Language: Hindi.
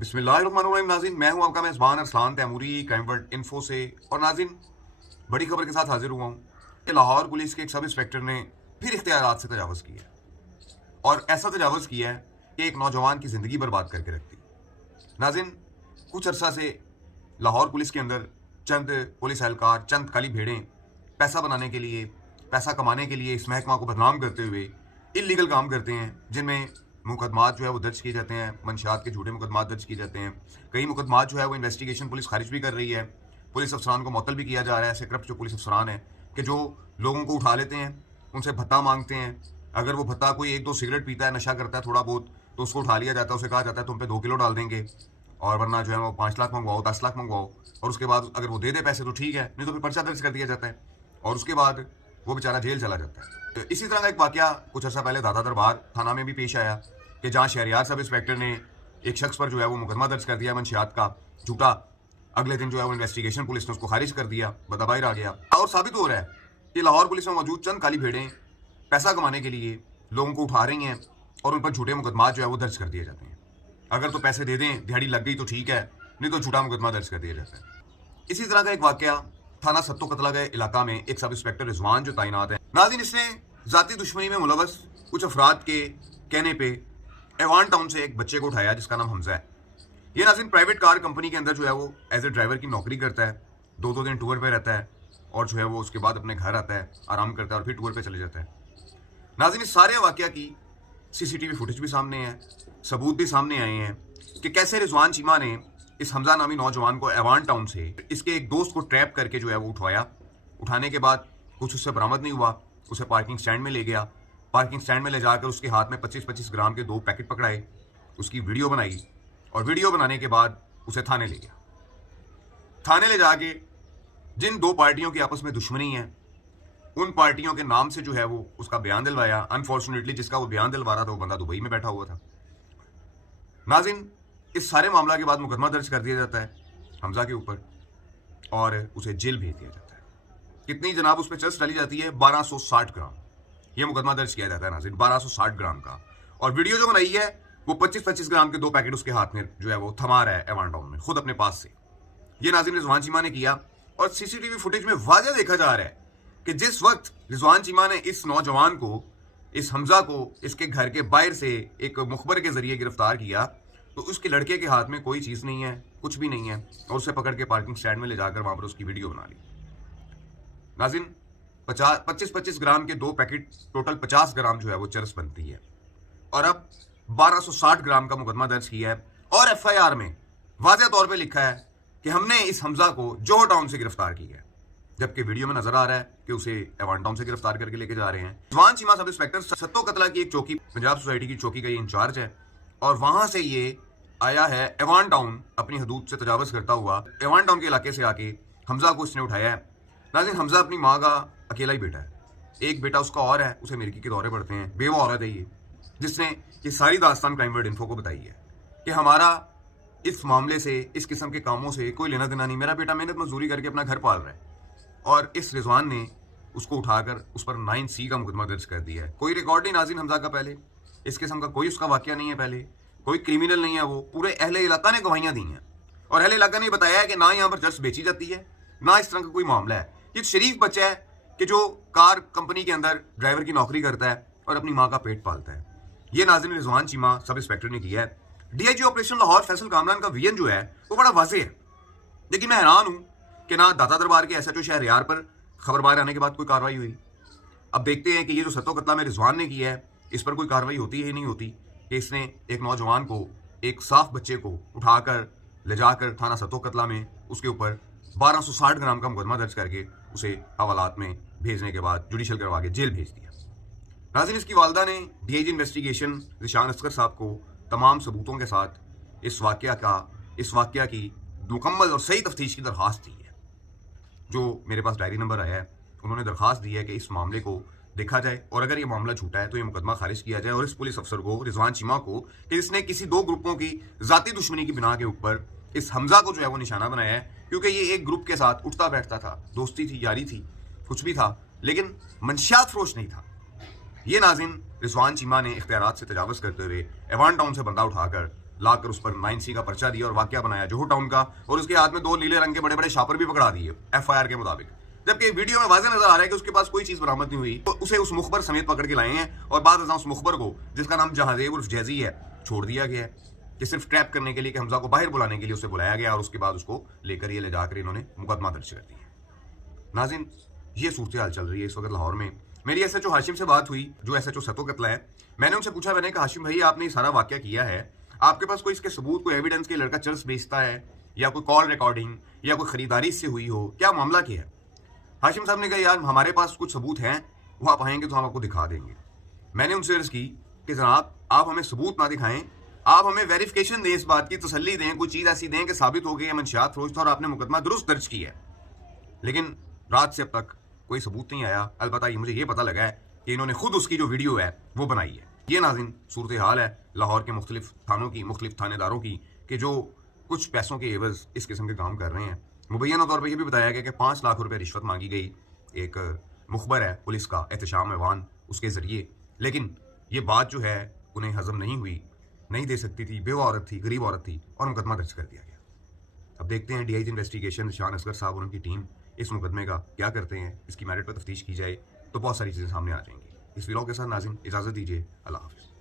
बिस्मिल्लाहिर्रहमानिर्रहीम। नाज़रीन, मैं हूं आपका मेज़बान Arsalan Taimuri crime world info से। और नाज़रीन, बड़ी खबर के साथ हाजिर हुआ हूं कि लाहौर पुलिस के एक सब इंस्पेक्टर ने फिर इख्तियारात से तजावज़ किया है, और ऐसा तजावज़ किया है कि एक नौजवान की ज़िंदगी बर्बाद करके रख दी। नाज़रीन, कुछ अरसा से लाहौर पुलिस के अंदर चंद पुलिस एहलकार, चंद काली भेड़ें पैसा बनाने के लिए, पैसा कमाने के लिए इस महकमा को बदनाम करते हुए इलीगल काम करते हैं, जिनमें मुकदमात जो है वो दर्ज किए जाते हैं, मंशियात के झूठे मुकदमात दर्ज किए जाते हैं। कई मुकदमात जो है वो इन्वेस्टिगेशन पुलिस खारिज भी कर रही है। पुलिस अफसरान को मुअत्तल भी किया जा रहा है, ऐसे करप्ट जो पुलिस अफसरान हैं कि जो लोगों को उठा लेते हैं, उनसे भत्ता मांगते हैं। अगर वो भत्ता कोई 1-2 सिगरेट पीता है, नशा करता है थोड़ा बहुत, तो उसको उठा लिया जाता है, उसे कहा जाता है तुम पे 2 किलो डाल देंगे, और वरना जो है वो 5 लाख मंगवाओ, 10 लाख मंगवाओ। और उसके बाद अगर वो दे दे पैसे तो ठीक है, नहीं तो फिर पर्चा दर्ज कर दिया जाता है और उसके बाद वो बेचारा जेल चला जाता है। तो इसी तरह का एक वाकया कुछ अर्सा पहले दादा दरबार थाना में भी पेश आया कि जहां शहरियार सब इंस्पेक्टर ने एक शख्स पर जो है वो मुकदमा दर्ज कर दिया मंशियात का झूठा। अगले दिन जो है वो इन्वेस्टिगेशन पुलिस ने उसको खारिज कर दिया, बदाबाहिर आ गया। और साबित हो रहा है कि लाहौर पुलिस में मौजूद चंद काली भेड़ें पैसा कमाने के लिए लोगों को उठा रही हैं और उन पर झूठे मुकदमा जो है वो दर्ज कर दिए जाते हैं। अगर तो पैसे दे दें, दिहाड़ी लग गई तो ठीक है, नहीं तो झूठा मुकदमा दर्ज कर दिया जाता है। इसी तरह का एक वाकया थाना सत्तो कतला के इलाका में एक सब इंस्पेक्टर रिजवान जो तैनात है, नाज़रीन, इसने जाती दुश्मनी में मुलवस कुछ अफराद के कहने पे एवान टाउन से एक बच्चे को उठाया जिसका नाम हमजा है। ये नाज़रीन प्राइवेट कार कंपनी के अंदर जो है वो एज ए ड्राइवर की नौकरी करता है, 2-2 दिन टूर पे रहता है और जो है वो उसके बाद अपने घर आता है, आराम करता है और फिर टूर पे चले जाता है। नाज़रीन, इस सारे वाकया की सीसीटीवी फुटेज भी सामने है, सबूत भी सामने आए हैं कि कैसे रिजवान चीमा ने इस हमजा नामी नौजवान को एवान टाउन से इसके एक दोस्त को ट्रैप करके जो है वो उठवाया। उठाने के बाद कुछ उससे बरामद नहीं हुआ, उसे पार्किंग स्टैंड में ले गया। पार्किंग स्टैंड में ले जाकर उसके हाथ में 25-25 ग्राम के 2 पैकेट पकड़ाए, उसकी वीडियो बनाई और वीडियो बनाने के बाद उसे थाने ले गया। थाने ले जाके जिन 2 पार्टियों की आपस में दुश्मनी है, उन पार्टियों के नाम से जो है वो उसका बयान दिलवाया। अनफॉर्चुनेटली जिसका वो बयान दिलवा रहा था वो बंदा दुबई में बैठा हुआ था। नाज़रीन, इस सारे मामला के बाद मुकदमा दर्ज कर दिया जाता है हमजा के ऊपर और उसे जेल भेज दिया जाता है। कितनी जनाब उस पर चर्च डाली जाती है? 1260 ग्राम ये मुकदमा दर्ज किया जाता है नाज़रीन, 1260 ग्राम का। और वीडियो जो बनाई है वो 25-25 ग्राम के 2 पैकेट उसके हाथ में जो है वो थमा रहा है एवान टाउन में, खुद अपने पास से। ये नाज़रीन रिजवान चीमा ने किया और सीसीटीवी फुटेज में वाज़ेह देखा जा रहा है कि जिस वक्त रिजवान चीमा ने इस नौजवान को, इस हमजा को, इसके घर के बाहर से एक मुखबर के जरिए गिरफ्तार किया, तो उसके लड़के के हाथ में कोई चीज़ नहीं है, कुछ भी नहीं है, और उसे पकड़ के पार्किंग स्टैंड में ले जाकर वहां पर उसकी वीडियो बना ली। नाज़रीन, 25-25 ग्राम के 2 पैकेट, टोटल 50 ग्राम जो है वो चरस बनती है। और अब 1260 ग्राम का मुकदमा दर्ज किया है और FIR में वाज़ेह तौर पे लिखा है कि हमने इस हमजा को जोहर टाउन से गिरफ्तार किया है, जबकि वीडियो में नजर आ रहा है कि उसे एवान टाउन से गिरफ्तार करके लेके जा रहे हैं। रिजवान चीमा सब इंस्पेक्टर सत्तो कतला की एक चौकी, पंजाब सोसाइटी की चौकी का ये इंचार्ज है, और वहां से ये आया है एवान टाउन अपनी हदूद से तजावज़ करता हुआ। एवान टाउन के इलाके से आके हमजा को इसने उठाया है। नाज़रीन, हमजा अपनी माँ का अकेला ही बेटा है, एक बेटा उसका और है, उसे अमेरिकी के दौरे पड़ते हैं, बेवा औरत है ये, जिसने ये सारी दास्तान क्राइम वर्ल्ड इन्फो को बताई है कि हमारा इस मामले से, इस किस्म के कामों से कोई लेना देना नहीं, मेरा बेटा मेहनत मजदूरी करके अपना घर पाल रहा है। और इस रिजवान ने उसको उठाकर उस पर 9C का मुकदमा दर्ज कर दिया है। कोई रिकॉर्ड नहीं नाज़रीन हमजा का पहले, इस किस्म का कोई उसका वाकया नहीं है पहले, कोई क्रिमिनल नहीं है वो। पूरे अहले इलाका ने गवाहियां दी हैं और अहले इलाका ने बताया है कि ना यहाँ पर चर्च बेची जाती है, ना इस तरह का कोई मामला है। ये शरीफ बच्चा है कि जो कार कंपनी के अंदर ड्राइवर की नौकरी करता है और अपनी माँ का पेट पालता है। ये नाज़रीन रिजवान चीमा सब इंस्पेक्टर ने किया है। DIG ऑपरेशन लाहौर फैसल कामरान का विजन जो है वो बड़ा वाज़ेह है, लेकिन मैं हैरान हूँ कि ना दाता दरबार के SHO शहरियार पर खबर बाहर आने के बाद कोई कार्रवाई हुई। अब देखते हैं कि ये जो सत्तो कतला में रिजवान ने किया है, इस पर कोई कार्रवाई होती है नहीं होती कि इसने एक नौजवान को, एक साफ बच्चे को उठाकर ले जाकर थाना सत्तो कतला में उसके ऊपर 1260 ग्राम का मुकदमा दर्ज करके उसे हवालात में भेजने के बाद जुडिशल करवा के जेल भेज दिया। नाज़रीन, इसकी वालदा ने DIG इन्वेस्टिगेशन ज़ीशान असगर साहब को तमाम सबूतों के साथ इस वाकया की मुकम्मल और सही तफ्तीश की दरख्वास्त दी है। जो मेरे पास डायरी नंबर आया है, उन्होंने दरख्वास्त दी है कि इस मामले को देखा जाए और अगर ये मामला झूठा है तो ये मुकदमा खारिज किया जाए और इस पुलिस अफसर को, रिजवान चीमा को, कि इसने किसी 2 ग्रुपों की जाती दुश्मनी की बिना के ऊपर इस हमजा को जो है वो निशाना बनाया है, क्योंकि ये एक ग्रुप के साथ उठता बैठता था, दोस्ती थी, यारी थी, कुछ भी था, लेकिन मंशियात फरोश नहीं था। ये नाज़रीन रिजवान चीमा ने इख्तियारात से तजावज़ करते हुए एवान टाउन से बंदा उठाकर लाकर उस पर 9C का पर्चा दिया और वाकया बनाया जोहर टाउन का, और उसके हाथ में 2 नीले रंग के बड़े बड़े शापर भी पकड़ा दिए FIR के मुताबिक। जबकि वीडियो में वाज़ेह नजर आ रहा है कि उसके पास कोई चीज बरामद नहीं हुई, तो उसे उस मुखबर समेत पकड़ के लाए हैं और बाद उस मुखबर को, जिसका नाम जहाजेब उर्फ जैजी है, छोड़ दिया गया है कि सिर्फ ट्रैप करने के लिए, कि हमजा को बाहर बुलाने के लिए उसे बुलाया गया और उसके बाद उसको लेकर ये ले जाकर इन्होंने मुकदमा दर्ज कर दिया। नाज़रीन, ये सूरत हाल चल रही है इस वक्त लाहौर में। मेरी SHO हाशिम से बात हुई, जो SHO सतो कतला है। मैंने उनसे पूछा, मैंने कहा हाशिम भाई आपने ये सारा वाकया किया है, आपके पास कोई इसके सबूत, कोई एविडेंस कि लड़का चर्स बेचता है या कोई कॉल रिकॉर्डिंग या कोई खरीदारी इससे हुई हो, क्या मामला क्या है? हाशिम साहब ने कहा यार हमारे पास कुछ सबूत हैं, वो आप आएंगे तो हम आपको दिखा देंगे। मैंने उनसे अर्ज की कि जनाब आप हमें सबूत ना दिखाएं, आप हमें वेरिफिकेशन दें, इस बात की तसल्ली दें, कोई चीज़ ऐसी दें कि साबित हो गई मंशियात फरोश था और आपने मुकदमा दुरुस्त दर्ज किया है। लेकिन रात से अब तक कोई सबूत नहीं आया। अलबत्ता मुझे ये पता लगा है कि इन्होंने खुद उसकी जो वीडियो है वो बनाई है। ये नाज़रीन सूरत हाल है लाहौर के मुख्तलिफ थानों की, मुख्तलिफ थानेदारों की, कि जो कुछ पैसों के एवज़ इस किस्म के काम कर रहे हैं। मुबैना तौर पर यह भी बताया गया कि 5 लाख रुपए रिश्वत मांगी गई, एक मुखबर है पुलिस का एहतशाम अवान, उसके ज़रिए। लेकिन ये बात जो है उन्हें हज़म नहीं हुई, नहीं दे सकती थी, बेवा औरत थी, गरीब औरत थी, और मुकदमा दर्ज कर दिया गया। अब देखते हैं DIG इन्वेस्टिगेशन शान असगर साहब और उनकी टीम इस मुकदमे का क्या करते हैं। इसकी मेरिट पर तफ्तीश की जाए तो बहुत सारी चीज़ें सामने आ जाएंगी। इस व्लॉग के साथ नाज़रीन इजाज़त दीजिए। अल्लाह हाफ़िज़।